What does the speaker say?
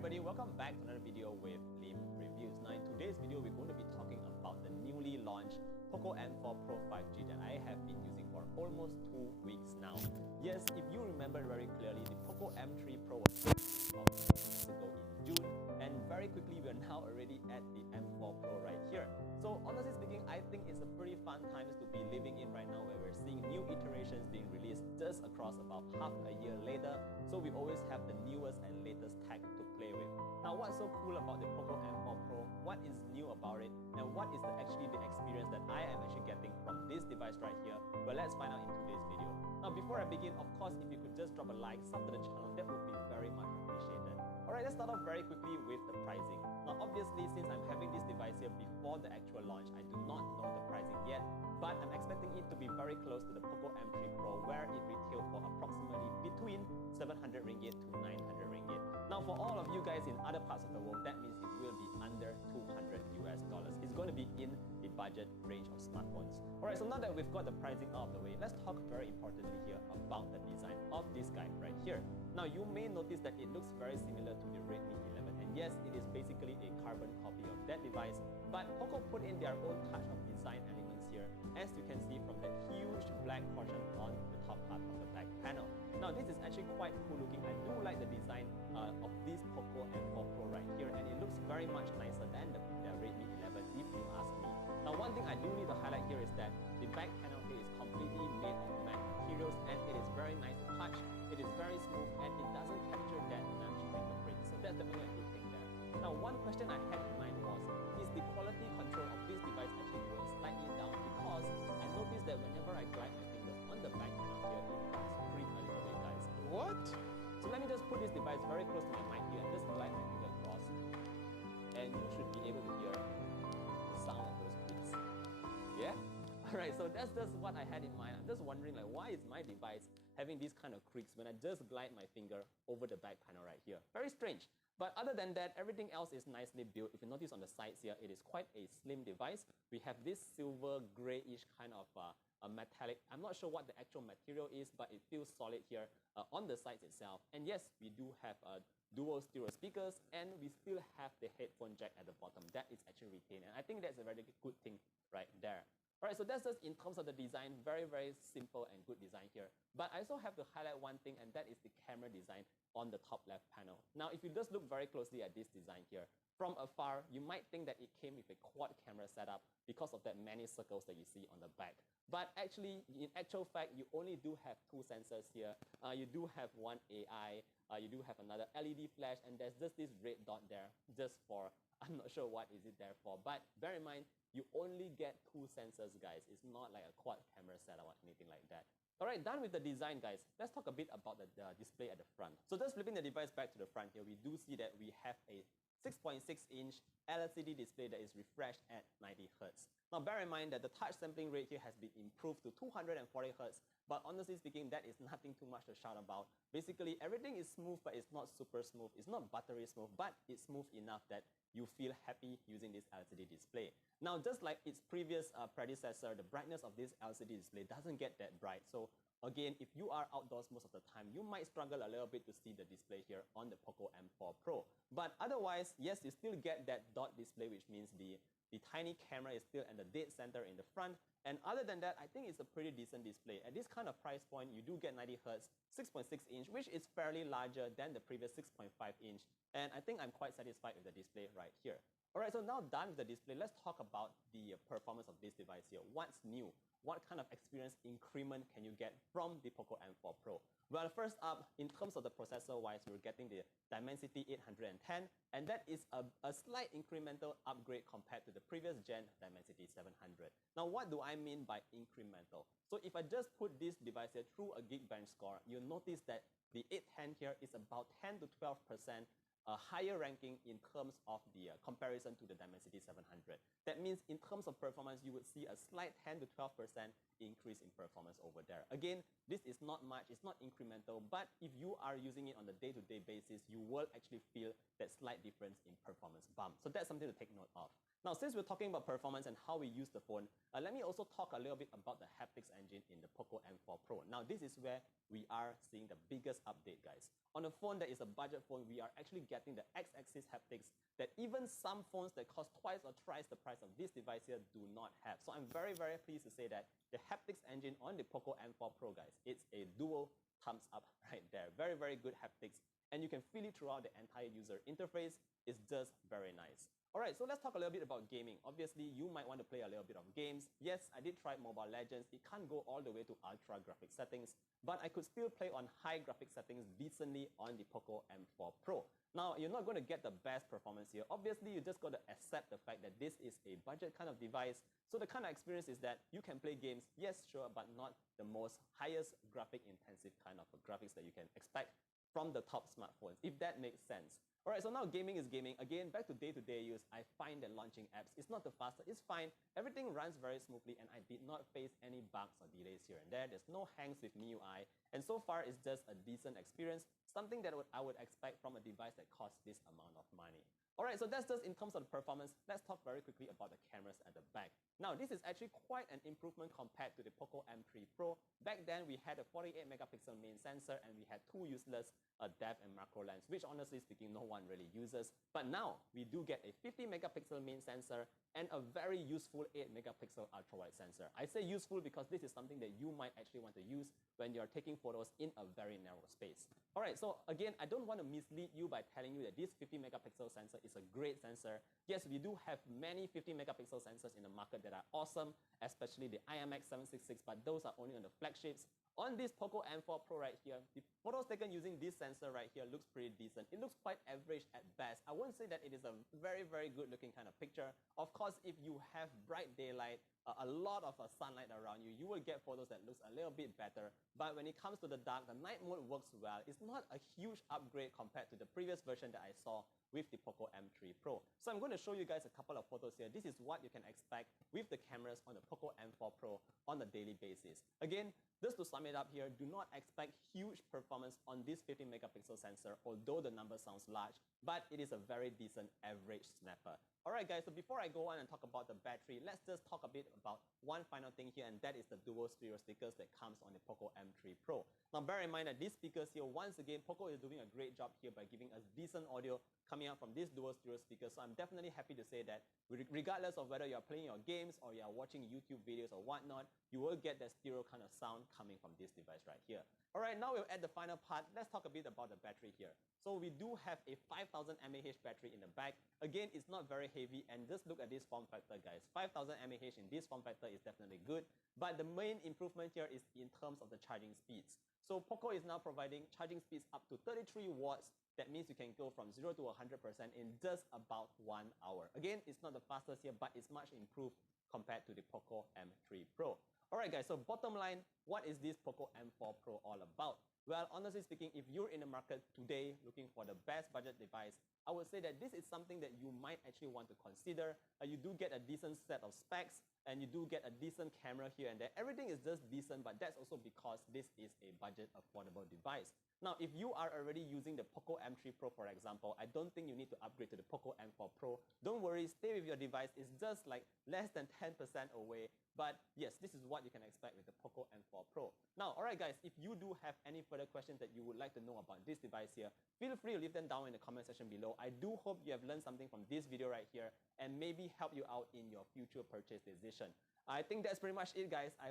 everybody, welcome back to another video with Lim Reviews. Now in today's video, we're going to be talking about the newly launched Poco M4 Pro 5G that I have been using for almost 2 weeks now. Yes, if you remember very clearly, the Poco M3 Pro was about 2 weeks ago in June, and very quickly we're now already at the M4 Pro right here. So honestly speaking, I think it's a pretty fun times to be living in right now, where we're seeing new iterations being released just across about half a year later. So we always have the newest and latest tech to play with. Now what's so cool about the Poco M4 Pro? What is new about it? And what is actually the experience that I am actually getting from this device right here? Well, let's find out in today's video. Now before I begin, of course, if you could just drop a like, sub to the channel, that would be very much appreciated. Alright, let's start off very quickly with the pricing. Now obviously, since I'm having this device here before the actual launch, I do not know the pricing yet, but I'm expecting it to be very close to the Poco M3 Pro, where it retailed for approximately between 700 ringgit to 900 ringgit. Now for all of you guys in other parts of the world, that means it will be under 200 US dollars. It's going to be in the budget range of smartphones. Alright, so now that we've got the pricing out of the way, let's talk very importantly here about the design of this guy right here. Now you may notice that it looks very similar to the Redmi 11, and yes, it is basically a carbon copy of that device, but Poco put in their own touch of design elements here, as you can see from that huge black portion on the top part of the back panel. Now this is actually quite cool looking. I do like the design of this Poco M4 Pro right here, and it looks very much nicer than the Redmi 11 if you ask me. Now one thing I do need to highlight here is that the back panel here is completely made of matte materials, and it is very nice to touch. It is very smooth, and it doesn't capture that much fingerprint. So that's definitely a good thing there. Now one question I had in mind was, is the quality control of this device actually going slightly down? Because I noticed that whenever I glide my fingers on the back panel here, it does creak a little bit, guys. What? So let me just put this device very close to my mic here and just glide my finger across, and you should be able to hear the sound of those creaks. Yeah? Alright, so that's just what I had in mind. I'm just wondering, like, why is my device having these kind of creaks when I just glide my finger over the back panel right here? Very strange. But other than that, everything else is nicely built. If you notice on the sides here, it is quite a slim device. We have this silver grayish kind of a metallic. I'm not sure what the actual material is, but it feels solid here on the sides itself. And yes, we do have dual stereo speakers, and we still have the headphone jack at the bottom. That is actually retained, and I think that's a very good thing right there. Alright, so that's just in terms of the design, very simple and good design here. But I also have to highlight one thing, and that is the camera design on the top left panel. Now, if you just look very closely at this design here, from afar, you might think that it came with a quad camera setup because of that many circles that you see on the back. But actually, in actual fact, you only do have 2 sensors here. You do have one AI, you do have another LED flash, and there's just this red dot there, just for, I'm not sure what is it there for. But bear in mind, you only get 2 sensors, guys. It's not like a quad camera setup or anything like that. Alright, done with the design, guys. Let's talk a bit about the display at the front. So just flipping the device back to the front here, we do see that we have a 6.6-inch LCD display that is refreshed at 90 Hz. Now bear in mind that the touch sampling rate here has been improved to 240 Hz, but honestly speaking, that is nothing too much to shout about. Basically, everything is smooth, but it's not super smooth. It's not buttery smooth, but it's smooth enough that you feel happy using this LCD display. Now, just like its previous predecessor, the brightness of this LCD display doesn't get that bright. So again, if you are outdoors most of the time, you might struggle a little bit to see the display here on the Poco M4 Pro. But otherwise, yes, you still get that dot display, which means the tiny camera is still at the dead center in the front. And other than that, I think it's a pretty decent display. At this kind of price point, you do get 90 Hz, 6.6-inch, which is fairly larger than the previous 6.5-inch. And I think I'm quite satisfied with the display right here. Alright, so now done with the display, let's talk about the performance of this device here. What's new? What kind of experience increment can you get from the Poco M4 Pro? Well, first up, in terms of the processor-wise, we're getting the Dimensity 810, and that is a slight incremental upgrade compared to the previous gen Dimensity 700. Now, what do I mean by incremental? So if I just put this device here through a Geekbench score, you'll notice that the 810 here is about 10 to 12% higher ranking in terms of the comparison to the Dimensity 700. That means in terms of performance, you would see a slight 10 to 12% increase in performance over there. Again, this is not much, it's not incremental, but if you are using it on the day-to-day basis, you will actually feel that slight difference in performance bump. So that's something to take note of. Now, since we're talking about performance and how we use the phone, let me also talk a little bit about the haptics engine in the Poco M4 Pro. Now, this is where we are seeing the biggest update, guys. On a phone that is a budget phone, we are actually getting the X-axis haptics that even some phones that cost twice or thrice the price of this device here do not have. So I'm very, very pleased to say that the haptics engine on the Poco M4 Pro, guys, it's a dual thumbs up right there. Very, very good haptics. And you can feel it throughout the entire user interface. It's just very nice. All right, so let's talk a little bit about gaming. Obviously, you might want to play a little bit of games. Yes, I did try Mobile Legends. It can't go all the way to ultra graphic settings, but I could still play on high graphic settings decently on the Poco M4 Pro. Now, you're not going to get the best performance here. Obviously, you just got to accept the fact that this is a budget kind of device. So the kind of experience is that you can play games, yes, sure, but not the most highest graphic intensive kind of graphics that you can expect from the top smartphones, if that makes sense. All right, so now gaming is gaming. Again, back to day-to-day use, I find that launching apps is not the fastest. It's fine. Everything runs very smoothly, and I did not face any bugs or delays here and there. There's no hangs with MIUI. And so far, it's just a decent experience, something that I would expect from a device that costs this amount of money. All right, so that's just in terms of the performance. Let's talk very quickly about the cameras at the back. Now, this is actually quite an improvement compared to the Poco M3 Pro. Back then, we had a 48 megapixel main sensor, and we had two useless depth and macro lens, which honestly speaking, no one really uses. But now, we do get a 50 megapixel main sensor and a very useful 8 megapixel ultra-wide sensor. I say useful because this is something that you might actually want to use when you're taking photos in a very narrow space. All right, so again, I don't want to mislead you by telling you that this 50 megapixel sensor is a great sensor. Yes, we do have many 50 megapixel sensors in the market that are awesome, especially the IMX766, but those are only on the flagships. On this Poco M4 Pro right here, the photos taken using this sensor right here looks pretty decent. It looks quite average at best. I won't say that it is a very, very good looking kind of picture. Of course, if you have bright daylight, a lot of sunlight around you, you will get photos that looks a little bit better. But when it comes to the dark, the night mode works well. It's not a huge upgrade compared to the previous version that I saw with the Poco M3 Pro. So I'm going to show you guys a couple of photos here. This is what you can expect with the cameras on the Poco M4 Pro on a daily basis. Again, just to sum it up here, do not expect huge performance on this 50 megapixel sensor, although the number sounds large, but it is a very decent average snapper. All right, guys, so before I go on and talk about the battery, let's just talk a bit about one final thing here, and that is the dual stereo speakers that comes on the Poco M3 Pro. Now, bear in mind that these speakers here, once again, Poco is doing a great job here by giving us decent audio coming out from these dual stereo speakers. So I'm definitely happy to say that regardless of whether you're playing your games or you're watching YouTube videos or whatnot, you will get that stereo kind of sound coming from this device right here. All right, now we're at the final part. Let's talk a bit about the battery here. So we do have a 5000 mAh battery in the back. Again, it's not very heavy, and just look at this form factor, guys. 5000 mAh in this form factor is definitely good, but the main improvement here is in terms of the charging speeds. So Poco is now providing charging speeds up to 33 watts. That means you can go from 0 to 100% in just about 1 hour. Again, it's not the fastest here, but it's much improved compared to the Poco M3 Pro. All right, guys, so bottom line, what is this Poco M4 Pro all about? Well, honestly speaking, if you're in the market today looking for the best budget device, I would say that this is something that you might actually want to consider. You do get a decent set of specs, and you do get a decent camera here and there. Everything is just decent, but that's also because this is a budget affordable device. Now, if you are already using the Poco M3 Pro, for example, I don't think you need to upgrade to the Poco M4 Pro. Don't worry, stay with your device. It's just like less than 10% away. But yes, this is what you can expect with the Poco M4 Pro. Now, all right, guys, if you do have any further questions that you would like to know about this device here, feel free to leave them down in the comment section below. I do hope you have learned something from this video right here and maybe help you out in your future purchase decision. I think that's pretty much it, guys. I